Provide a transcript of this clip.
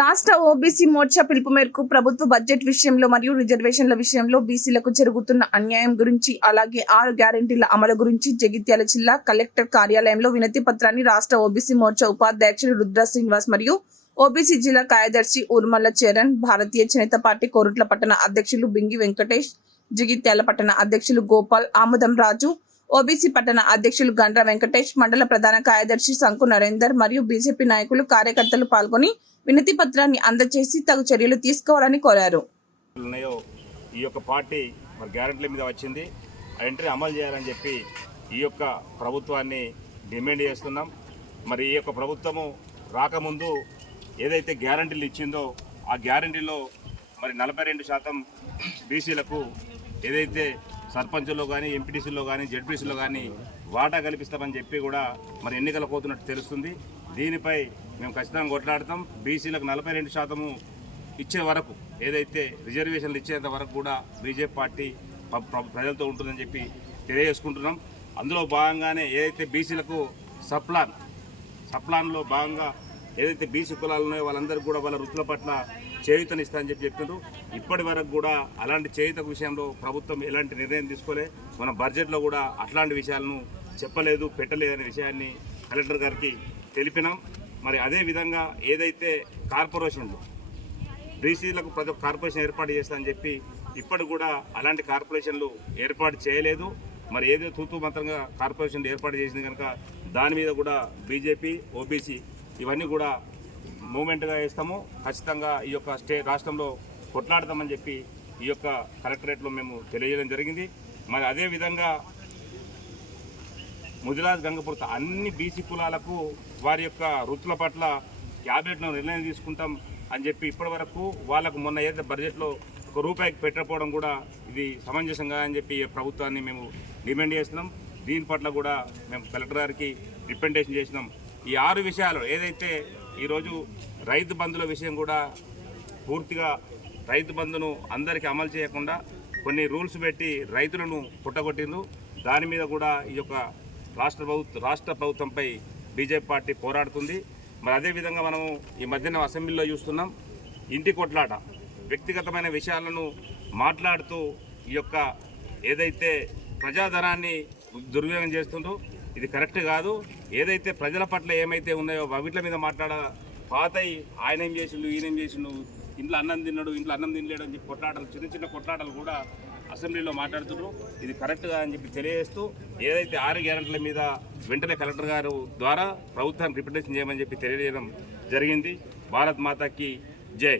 రాష్ట్ర ఓబీసీ మోర్చా పిలుపు మేరకు ప్రభుత్వ బడ్జెట్ విషయంలో మరియు రిజర్వేషన్ల విషయంలో బీసీలకు జరుగుతున్న అన్యాయం గురించి అలాగే ఆరు గ్యారెంటీల అమలు గురించి జగిత్యాల జిల్లా కలెక్టర్ కార్యాలయంలో వినతి పత్రాన్ని రాష్ట్ర ఓబీసీ మోర్చా ఉపాధ్యక్షుడు రుద్ర శ్రీనివాస్ మరియు ఓబీసీ జిల్లా కార్యదర్శి ఊర్మల్ల చరణ్ భారతీయ జనతా పార్టీ కోరుట్ల పట్టణ అధ్యక్షులు బింగి వెంకటేష్ జగిత్యాల పట్టణ అధ్యక్షులు గోపాల్ ఆముదం రాజు ఓబీసీ పట్టణ అధ్యక్షులు గండ్ర వెంకటేష్ మండల ప్రధాన కార్యదర్శి శంకు నరేందర్ మరియు బీజేపీ నాయకులు కార్యకర్తలు పాల్గొని వినతి పత్రాన్ని అందజేసి తగు చర్యలు తీసుకోవాలని కోరారు. ఉన్నాయో ఈ యొక్క పార్టీ మరి గ్యారెంటీల మీద వచ్చింది. ఆ ఎంట్రీ అమలు చేయాలని చెప్పి ఈ యొక్క ప్రభుత్వాన్ని డిమాండ్ చేస్తున్నాం. మరి ఈ యొక్క ప్రభుత్వము రాకముందు ఏదైతే గ్యారంటీలు ఇచ్చిందో ఆ గ్యారంటీలో మరి నలభై రెండు శాతం బీసీలకు ఏదైతే సర్పంచుల్లో కానీ ఎంపీటీసీలో కానీ జడ్పీసీలో కానీ వాటా కల్పిస్తామని చెప్పి కూడా మరి ఎన్నికలు పోతున్నట్టు తెలుస్తుంది. దీనిపై మేము ఖచ్చితంగా కొట్లాడతాం. బీసీలకు నలభై రెండు శాతము ఇచ్చే వరకు ఏదైతే రిజర్వేషన్లు ఇచ్చేంత వరకు కూడా బీజేపీ పార్టీ ప్రజలతో ఉంటుందని చెప్పి తెలియజేసుకుంటున్నాం. అందులో భాగంగానే ఏదైతే బీసీలకు సప్లాన్ సప్లాన్లో భాగంగా ఏదైతే బీసీ కులాలు ఉన్నాయో వాళ్ళందరికీ కూడా వాళ్ళ వృత్తుల పట్ల చేయుతనిస్తా అని చెప్పి చెప్తున్నారు ఇప్పటి వరకు కూడా అలాంటి చేయుత విషయంలో ప్రభుత్వం ఎలాంటి నిర్ణయం తీసుకోలే. మన బడ్జెట్లో కూడా అట్లాంటి విషయాలను చెప్పలేదు పెట్టలేదనే విషయాన్ని కలెక్టర్ గారికి తెలిపినాం. మరి అదే విధంగా ఏదైతే కార్పొరేషన్లు బీసీలకు ప్రతి ఒక్క కార్పొరేషన్ ఏర్పాటు చేస్తానని చెప్పి ఇప్పటి కూడా అలాంటి కార్పొరేషన్లు ఏర్పాటు చేయలేదు. మరి ఏదో తూతు మంత్రంగా కార్పొరేషన్లు ఏర్పాటు చేసింది కనుక దాని మీద కూడా బీజేపీ ఓబీసీ ఇవన్నీ కూడా మూమెంట్గా వేస్తాము. ఖచ్చితంగా ఈ యొక్క స్టే రాష్ట్రంలో కొట్లాడతామని చెప్పి ఈ యొక్క కలెక్టరేట్లో మేము తెలియజేయడం జరిగింది. మరి అదే విధంగా ముదిరాజ్ గంగపూర్త అన్ని బీసీ కులాలకు వారి యొక్క వృత్తుల పట్ల క్యాబినెట్ను నిర్ణయం తీసుకుంటాం అని చెప్పి ఇప్పటి వరకు వాళ్ళకు మొన్న ఏదైతే బడ్జెట్లో ఒక రూపాయికి పెట్టకపోవడం కూడా ఇది సమంజసంగా అని చెప్పి ప్రభుత్వాన్ని మేము డిమాండ్ చేస్తున్నాం. దీని పట్ల కూడా మేము కలెక్టర్ గారికి రిప్రజెంటేషన్ చేసినాం. ఈ ఆరు విషయాలు ఏదైతే ఈరోజు రైతు బంధుల విషయం కూడా పూర్తిగా రైతు బంధును అందరికీ అమలు చేయకుండా కొన్ని రూల్స్ పెట్టి రైతులను పుట్టగొట్టిండ్రు. దాని మీద కూడా ఈ యొక్క రాష్ట్ర ప్రభుత్వ రాష్ట్ర ప్రభుత్వంపై బీజేపీ పార్టీ పోరాడుతుంది. మరి అదేవిధంగా మనము ఈ మధ్యన అసెంబ్లీలో చూస్తున్నాం ఇంటి కొట్లాట వ్యక్తిగతమైన విషయాలను మాట్లాడుతూ ఈ యొక్క ఏదైతే ప్రజాధనాన్ని దుర్వినియోగం చేస్తుందో ఇది కరెక్ట్ కాదు. ఏదైతే ప్రజల పట్ల ఏమైతే ఉన్నాయో వీటిల మీద మాట్లాడ పాతయి ఆయన ఏం చేసిండు ఈయన ఏం చేసిండు ఇంట్లో అన్నం తిన్నాడు ఇంట్లో అన్నం తినలేడు అని చెప్పి కొట్లాటలు చిన్న చిన్న కొట్లాటలు కూడా అసెంబ్లీలో మాట్లాడుతున్నారు. ఇది కరెక్ట్గా అని చెప్పి తెలియజేస్తూ ఏదైతే ఆరు గ్యారెంటీల మీద వెంటనే కలెక్టర్ గారు ద్వారా ప్రభుత్వాన్ని రిప్రజెంటేషన్ చేయమని చెప్పి తెలియజేయడం జరిగింది. భారత్ మాతాకి జై.